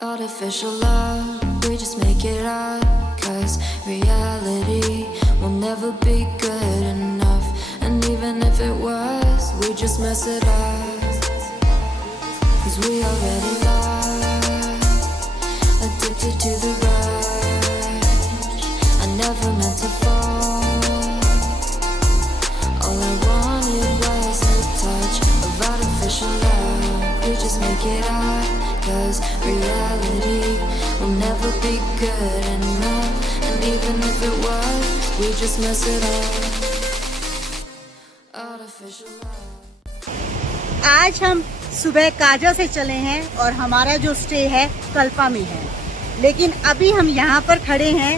Artificial love, we just make it up, 'cause reality will never be good enough. And even if it was, we just mess it up, 'cause we already lost, addicted to the rush. I never meant to fall, all I wanted was a touch of artificial love. We just make it up, 'cause reality will never be good enough. And even if it was, we just mess it up. Artificial love. आज हम सुबह काजा से चले हैं और हमारा जो stay है कल्पा में है, लेकिन अभी हम यहाँ पर खड़े हैं।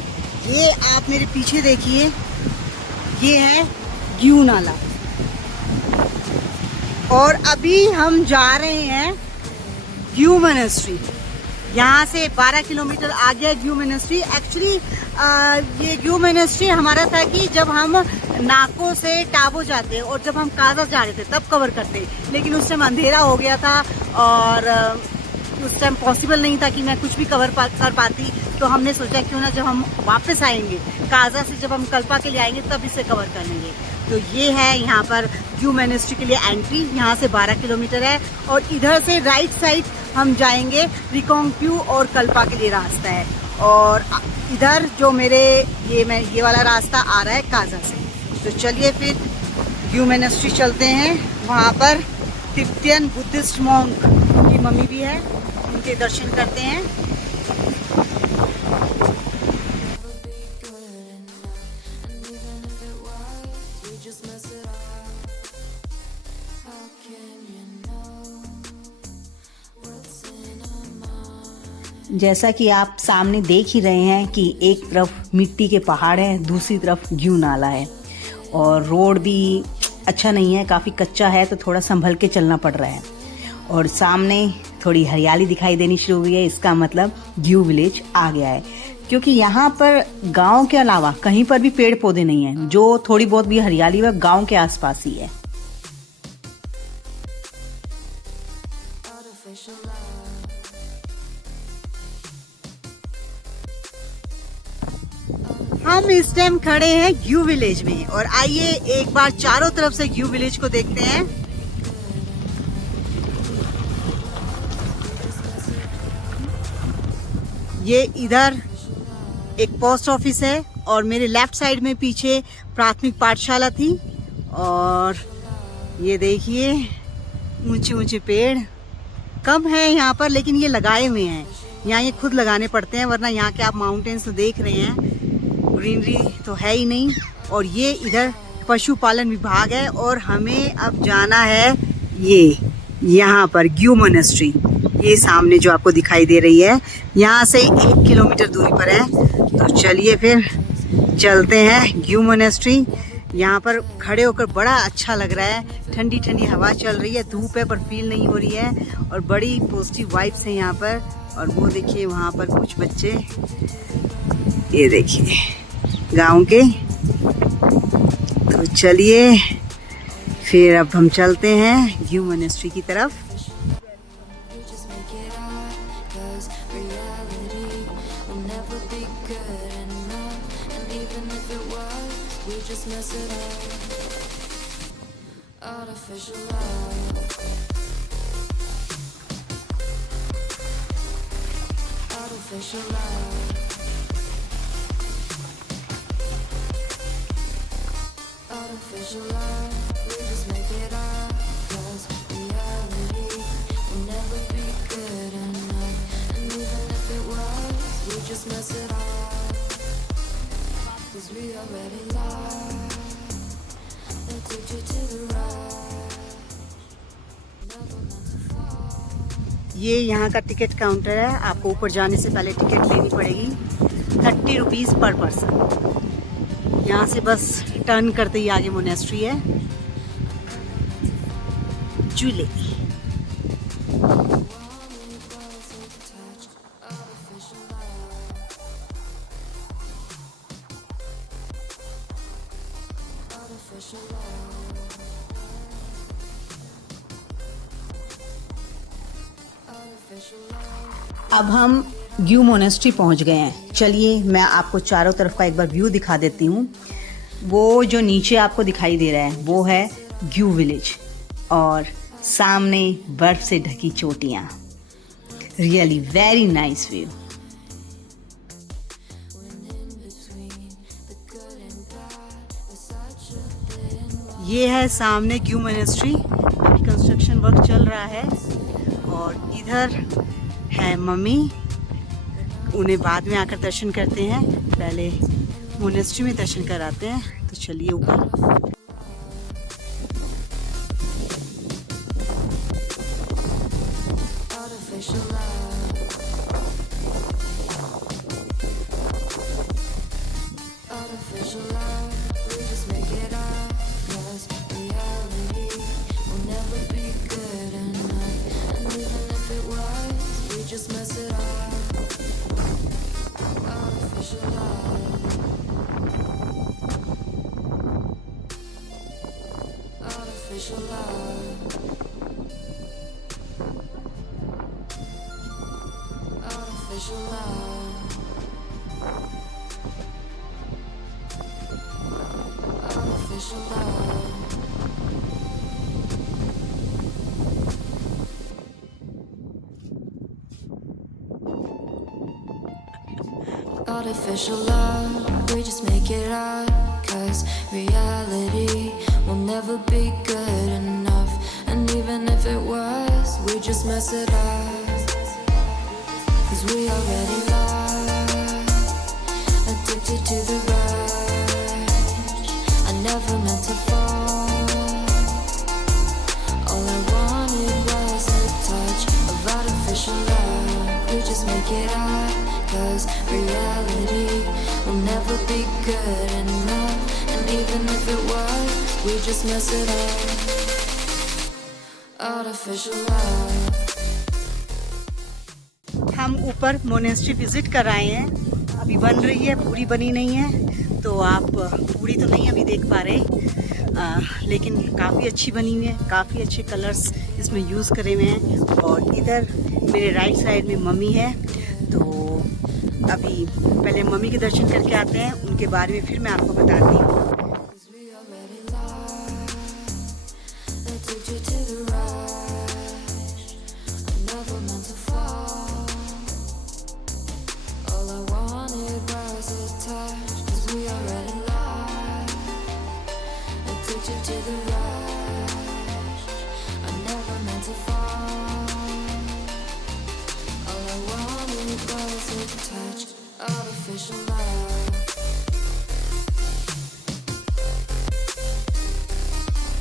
ये आप मेरे पीछे देखिए, ये है ग्यू नाला और अभी हम जा रहे हैं ग्यू मोनेस्ट्री। यहाँ से 12 किलोमीटर आगे है ग्यू मोनेस्ट्री। एक्चुअली ये ग्यू मोनेस्ट्री हमारा था कि जब हम नाको से टाबो जाते और जब हम काजा जा रहे थे तब कवर करते, लेकिन उस टाइम अंधेरा हो गया था और उस टाइम पॉसिबल नहीं था कि मैं कुछ भी कर पाती। तो हमने सोचा क्यों ना जब हम वापस आएंगे काजा से, जब हम कल्पा के लिए आएंगे तब इसे कवर कर लेंगे। तो ये है यहाँ पर ग्यू मोनेस्ट्री के लिए एंट्री। यहाँ से 12 किलोमीटर है और इधर से राइट साइड हम जाएंगे रिकोंग्यू और कल्पा के लिए रास्ता है। और इधर जो मेरे ये वाला रास्ता आ रहा है काजा से। तो चलिए फिर ग्यू मोनेस्ट्री चलते हैं। वहाँ पर तिब्बतियन बुद्धिस्ट मॉन्क की मम्मी भी है, उनके दर्शन करते हैं। जैसा कि आप सामने देख ही रहे हैं कि एक तरफ मिट्टी के पहाड़ हैं, दूसरी तरफ ग्यू नाला है और रोड भी अच्छा नहीं है, काफ़ी कच्चा है, तो थोड़ा संभल के चलना पड़ रहा है। और सामने थोड़ी हरियाली दिखाई देनी शुरू हुई है, इसका मतलब ग्यू विलेज आ गया है। क्योंकि यहाँ पर गांव के अलावा कहीं पर भी पेड़ पौधे नहीं हैं, जो थोड़ी बहुत भी हरियाली वह गांव के आसपास ही है। हम इस टाइम खड़े हैं ग्यू विलेज में और आइए एक बार चारों तरफ से ग्यू विलेज को देखते हैं। ये इधर एक पोस्ट ऑफिस है और मेरे लेफ्ट साइड में पीछे प्राथमिक पाठशाला थी। और ये देखिए ऊंचे ऊंचे पेड़ कम है यहाँ पर, लेकिन ये लगाए हुए हैं। यहाँ ये खुद लगाने पड़ते हैं, वरना यहाँ के आप माउंटेन्स तो देख रहे हैं, ग्रीनरी तो है ही नहीं। और ये इधर पशुपालन विभाग है और हमें अब जाना है ये यहाँ पर ग्यू मोनेस्ट्री। ये सामने जो आपको दिखाई दे रही है, यहाँ से 1 किलोमीटर दूरी पर है। तो चलिए फिर चलते हैं ग्यू मोनेस्ट्री। यहाँ पर खड़े होकर बड़ा अच्छा लग रहा है, ठंडी ठंडी हवा चल रही है, धूप है पर फील नहीं हो रही है और बड़ी पॉजिटिव वाइब्स हैं यहाँ पर। और वो देखिए वहाँ पर कुछ बच्चे, ये देखिए गांव के। तो चलिए फिर अब हम चलते हैं ग्यू मोनेस्ट्री की तरफ। Artificial love, we just make it up, 'cause reality will never be good enough. And even if it was, we just mess it up, 'cause we already lost, addicted to the rush, never meant to fall. ये यहाँ का ticket counter है, आपको ऊपर जाने से पहले ticket लेनी पड़ेगी, 30 रुपीज़ पर पर्सन। यहाँ से बस टर्न करते ही आगे मोनेस्ट्री है झूले। अब हम ग्यू मोनेस्ट्री पहुंच गए हैं। चलिए मैं आपको चारों तरफ का एक बार व्यू दिखा देती हूँ। वो जो नीचे आपको दिखाई दे रहा है वो है ग्यू विलेज और सामने बर्फ से ढकी चोटियाँ। Really very nice view. ये है सामने ग्यू मोनेस्ट्री। अभी कंस्ट्रक्शन वर्क चल रहा है और इधर है मम्मी। उन्हें बाद में आकर दर्शन करते हैं, पहले मोनेस्ट्री में दर्शन कराते हैं। तो चलिए ऊपर। Artificial love, we just make it up, 'cause reality will never be good enough. And even if it was, we just mess it up, 'cause we already lost, addicted to the rush. I never meant to fall, all I wanted was a touch of artificial love. We just make it up, 'cause reality will never be good enough. And even if it was, we just mess it up. Artificial love. हम ऊपर monastery visit कर आए हैं। अभी बन रही है, पूरी बनी नहीं है, तो आप पूरी तो नहीं अभी देख पा रहे, लेकिन काफ़ी अच्छी बनी हुई है। काफ़ी अच्छे कलर्स इसमें यूज़ करे हुए हैं। और इधर मेरे राइट साइड में मम्मी है, तो अभी पहले मम्मी के दर्शन करके आते हैं, उनके बारे में फिर मैं आपको बताती हूँ। Artificial love.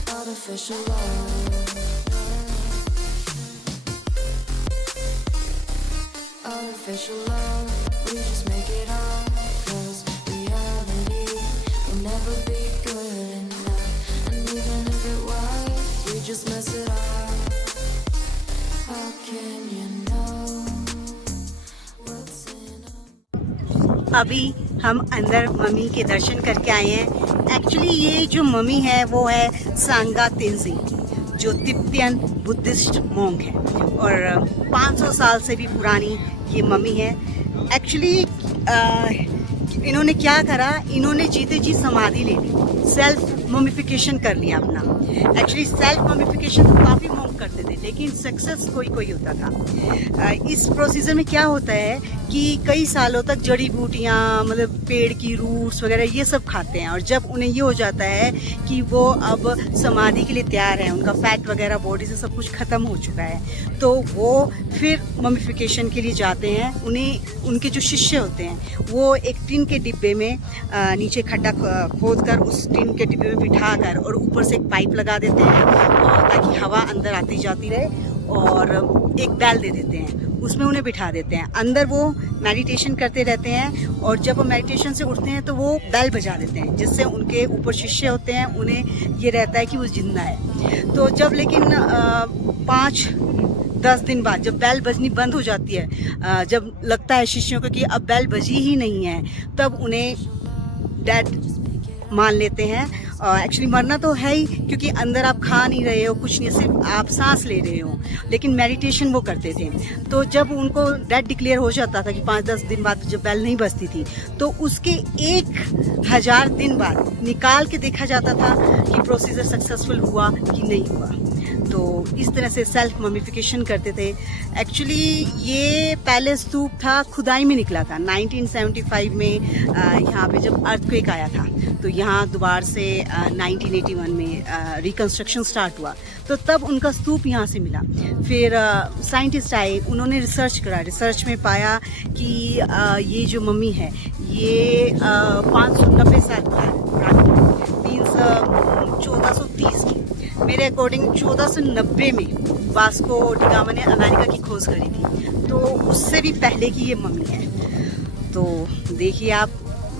Artificial love. Artificial love. We just make it up, 'cause reality will never be good enough. And even if it was, we just mess it up. How can you know what's in a... अभी हम अंदर mummy के दर्शन करके आए हैं। Actually ये जो mummy है वो है सांगा तेंजिंग, जो तिब्बतियन बुद्धिस्ट मोंक है और 500 साल से भी पुरानी ये मम्मी है। एक्चुअली इन्होंने क्या करा, इन्होंने जीते जी समाधि ले ली, सेल्फ ममिफिकेशन कर लिया अपना। एक्चुअली सेल्फ ममिफिकेशन तो काफ़ी मोंक करते थे, लेकिन सक्सेस कोई कोई होता था। इस प्रोसीजर में क्या होता है कि कई सालों तक जड़ी बूटियाँ, मतलब पेड़ की रूट्स वगैरह ये सब खाते हैं, और जब उन्हें ये हो जाता है कि वो अब समाधि के लिए तैयार है, उनका फैट वगैरह बॉडी से सब कुछ ख़त्म हो चुका है, तो वो फिर ममिफिकेशन के लिए जाते हैं। उन्हें उनके जो शिष्य होते हैं वो एक टिन के डिब्बे में नीचे खड्डा खोद कर उस टिन के डिब्बे में बिठा कर और ऊपर से एक पाइप लगा देते हैं, और ताकि हवा अंदर आती जाती रहे, और एक बैल दे देते हैं, उसमें उन्हें बिठा देते हैं। अंदर वो मेडिटेशन करते रहते हैं, और जब वो मेडिटेशन से उठते हैं तो वो बैल बजा देते हैं, जिससे उनके ऊपर शिष्य होते हैं, उन्हें ये रहता है कि वो जिंदा है। तो जब लेकिन 5-10 दिन बाद जब बैल बजनी बंद हो जाती है, जब लगता है शिष्यों को कि अब बैल बजी ही नहीं है, तब उन्हें डेड मान लेते हैं एक्चुअली मरना तो है ही, क्योंकि अंदर आप खा नहीं रहे हो, कुछ नहीं, सिर्फ आप सांस ले रहे हो, लेकिन मेडिटेशन वो करते थे। तो जब उनको डेथ डिक्लेयर हो जाता था कि 5-10 दिन बाद जब बेल नहीं बजती थी, तो उसके 1000 दिन बाद निकाल के देखा जाता था कि प्रोसीजर सक्सेसफुल हुआ कि नहीं हुआ। तो इस तरह से सेल्फ ममिफिकेशन करते थे। एक्चुअली ये पहले स्तूप था, खुदाई में निकला था 1975 में, यहाँ पे जब अर्थक्वेक आया था, तो यहाँ दोबारा से 1981 में रिकंस्ट्रक्शन स्टार्ट हुआ, तो तब उनका स्तूप यहाँ से मिला। फिर साइंटिस्ट आए, उन्होंने रिसर्च करा, रिसर्च में पाया कि ये जो मम्मी है ये 590 साल पुरानी, मीन्स 1430 की। मेरे अकॉर्डिंग 1490 में वास्को डिगामा ने अमेरिका की खोज करी थी, तो उससे भी पहले की ये मम्मी है। तो देखिए आप,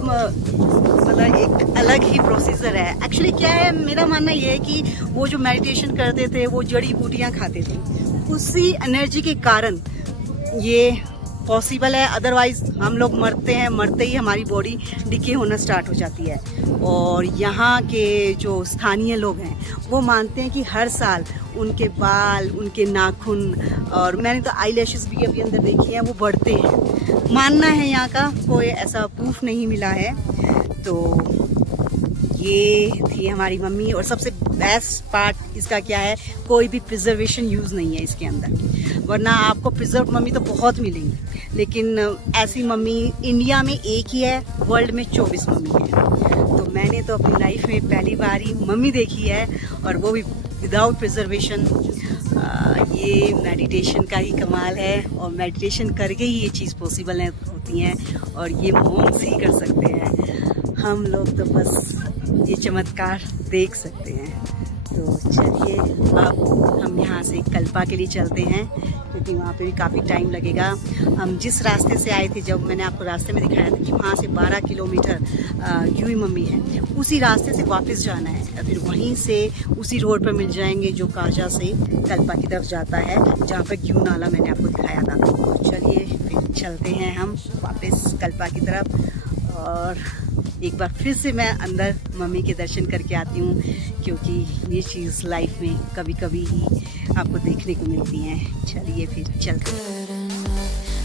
मतलब एक अलग ही प्रोसीजर है। एक्चुअली क्या है, मेरा मानना ये है कि वो जो मेडिटेशन करते थे, वो जड़ी बूटियाँ खाते थे, उसी एनर्जी के कारण ये पॉसिबल है। अदरवाइज हम लोग मरते हैं, मरते ही हमारी बॉडी डिके होना स्टार्ट हो जाती है। और यहाँ के जो स्थानीय लोग हैं वो मानते हैं कि हर साल उनके बाल, उनके नाखून, और मैंने तो आई लैशेस भी अभी अंदर देखी हैं, वो बढ़ते हैं। मानना है यहाँ का, कोई ऐसा प्रूफ नहीं मिला है। तो ये थी हमारी मम्मी। और सबसे बेस्ट पार्ट इसका क्या है, कोई भी प्रिजर्वेशन यूज़ नहीं है इसके अंदर, वरना आपको प्रिजर्व मम्मी तो बहुत मिलेंगी, लेकिन ऐसी मम्मी इंडिया में एक ही है, वर्ल्ड में 24 मम्मी है। तो मैंने तो अपनी लाइफ में पहली बार ही मम्मी देखी है, और वो भी विदाउट प्रिजर्वेशन। ये मेडिटेशन का ही कमाल है, और मेडिटेशन करके ही ये चीज़ पॉसिबल होती हैं, और ये मॉन्क्स ही कर सकते हैं। हम लोग तो बस ये चमत्कार देख सकते हैं। तो चलिए अब हम यहाँ से कल्पा के लिए चलते हैं, क्योंकि वहाँ पे भी काफ़ी टाइम लगेगा। हम जिस रास्ते से आए थे, जब मैंने आपको रास्ते में दिखाया था कि वहाँ से 12 किलोमीटर ग्यूई मम्मी है, उसी रास्ते से वापस जाना है। फिर वहीं से उसी रोड पर मिल जाएंगे जो काजा से कल्पा की तरफ जाता है, जहाँ पर ग्यू नाला मैंने आपको दिखाया था। तो चलिए फिर चलते हैं हम वापस कल्पा की तरफ। और एक बार फिर से मैं अंदर मम्मी के दर्शन करके आती हूँ, क्योंकि ये चीज़ लाइफ में कभी कभी ही आपको देखने को मिलती हैं। चलिए फिर चलते हैं।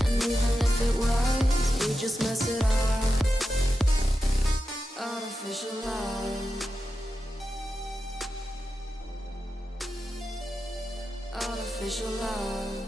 And even if it was, we just mess it up. Artificial love. Artificial love.